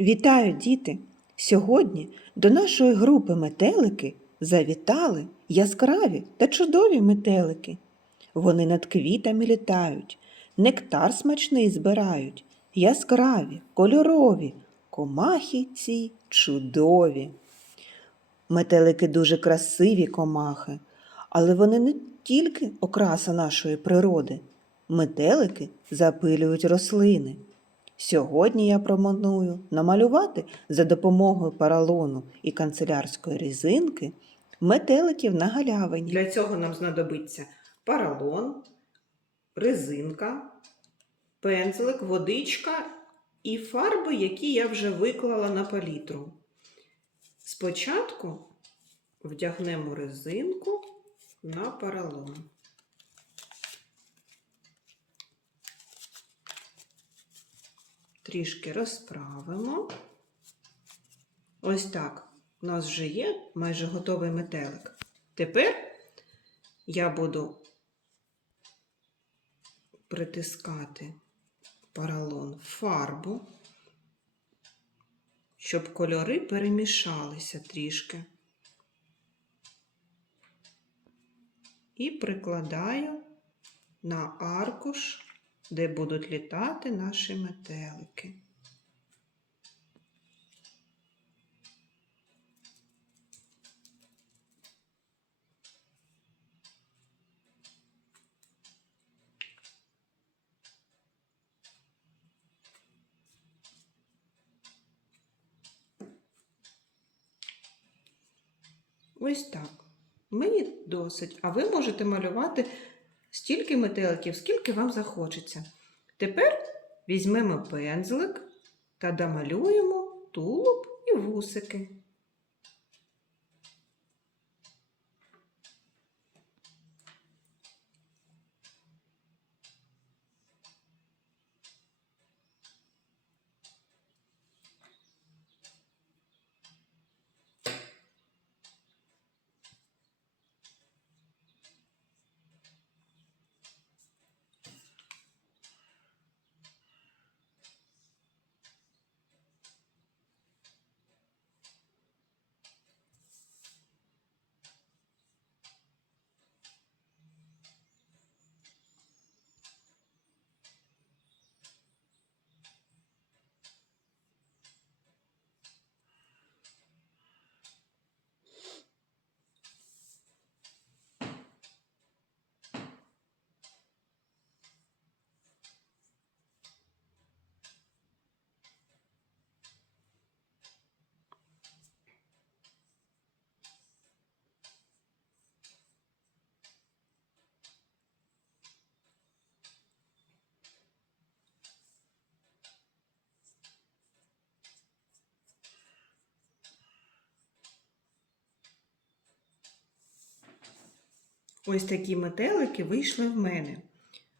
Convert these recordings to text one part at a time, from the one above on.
Вітаю, діти! Сьогодні до нашої групи метелики завітали яскраві та чудові метелики. Вони над квітами літають, нектар смачний збирають, яскраві, кольорові, комахи ці чудові. Метелики дуже красиві комахи, але вони не тільки окраса нашої природи. Метелики запилюють рослини. Сьогодні я пропоную намалювати за допомогою паралону і канцелярської резинки метеликів на галявині. Для цього нам знадобиться паралон, резинка, пензлик, водичка і фарби, які я вже виклала на палітру. Спочатку вдягнемо резинку на паралон. Трішки розправимо. Ось так. У нас вже є майже готовий метелик. Тепер я буду притискати паралон в фарбу, щоб кольори перемішалися трішки. І прикладаю на аркуш, де будуть літати наші метелики. Ось так. Мені досить, а ви можете малювати стільки метеликів, скільки вам захочеться. Тепер візьмемо пензлик та домалюємо тулуб і вусики. Ось такі метелики вийшли в мене.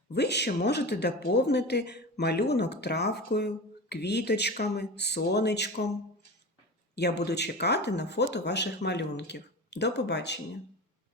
Ви ще можете доповнити малюнок травкою, квіточками, сонечком. Я буду чекати на фото ваших малюнків. До побачення!